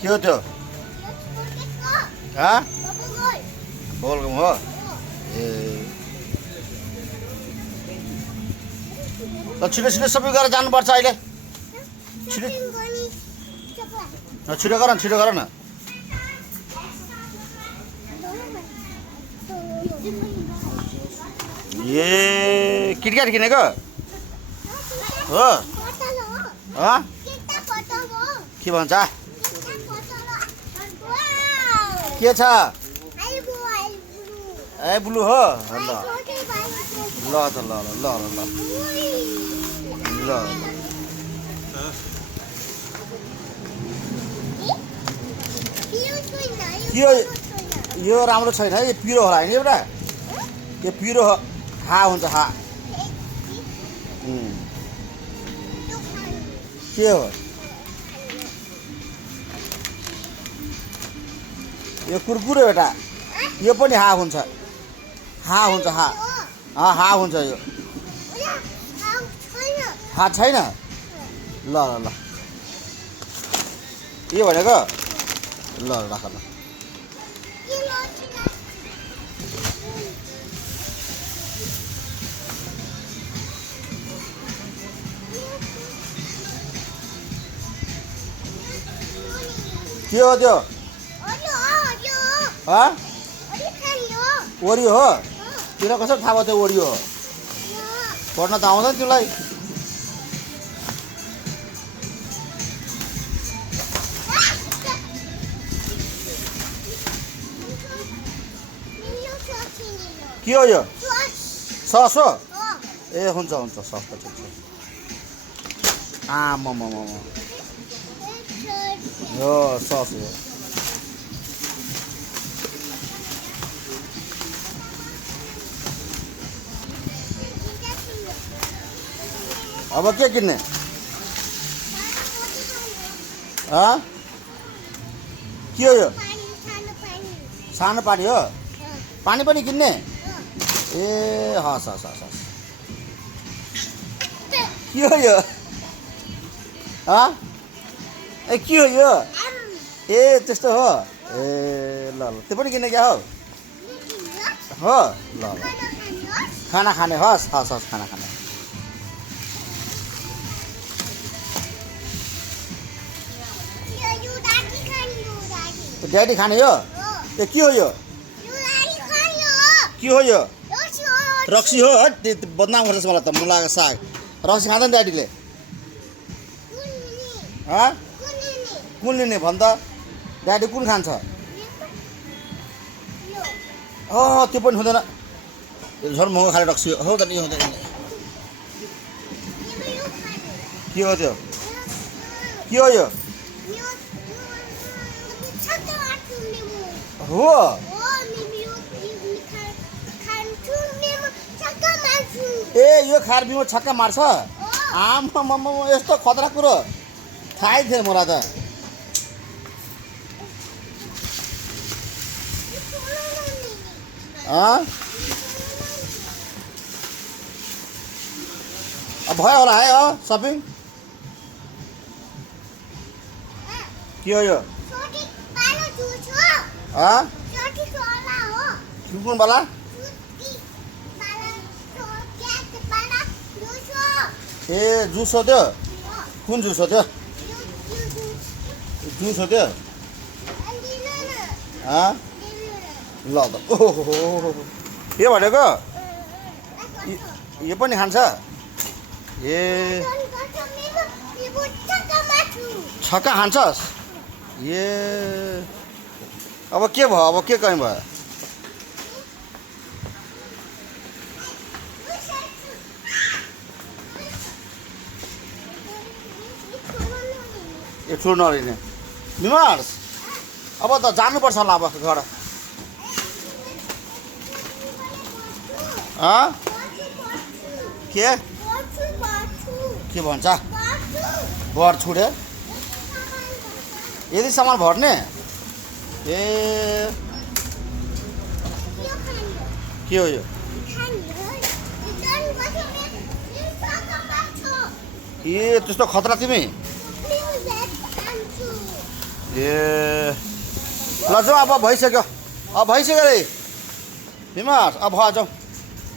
के हो त्यो बबलगम हो ए ल छिटो छिटो सबै गरेर जानुपर्छ अहिले छिटो छिटो गर न ए किटक्याट किनेको हो के भन्छ के छ ए ब्लू हो ल ल त ल ल ल ल यो राम्रो छैन है यो पिरो होला होइन एउटा यो पिरो हा हुन्छ हा के हो यो कुरकुरे बेटा यो पनि हा हुन्छ हा हुन्छ यो हा छैन ल ल ल यो भनेको ल राख ल के हो त्यो ओरियो हो तिमीलाई कसरी थाहा भयो त्यो ओरियो हो पढ्न त आउँदैन तिमीलाई के हो यो सस हो ए हुन्छ सस त ठिक छ आमामा यो सस हो अब के किन्ने के हो यो सानो पानी हो पानी पनि किन्ने ए हस् के हो यो ए के हो यो ए त्यस्तो हो ए ल त्यो पनि किन्ने क्या हो ल खाना खाने हस् खाना खाने ड्याडी खाने यो ए के हो यो के हो यो रक्सी हो बदनाम गर्छ मलाई त मुलाको साग रक्सी खाँदैन ड्याडीले कुन लिने भन् त ड्याडी कुन खान्छ त्यो पनि हुँदैन यो झन् महँगो खाले रक्सी हो त नि हुँदैन के हो त्यो के हो यो हो ए यो खाएर बिमा छक्का मार्छ आम्मा यस्तो खतरा कुरो थाहै थिएन मलाई त भयो होला है सपिङ के हो यो कुन वाला ए जुस हो त्यो कुन जुस हो त्यो ल त ओहो के भनेको यो पनि खान्छ ए छक्का खान्छस् ए अब के भयो अब के कहीँ भयो ए छोड्नु नलिने बिमार्स अब त जानुपर्छ होला अब घर के भन्छ बर छुडे यदि सामान भर्ने ए के हो यो ए त्यस्तो खतरा तिमी ए ल जाउँ अब भइसक्यो अब भइसक्यो रे हिमास अब जाउँ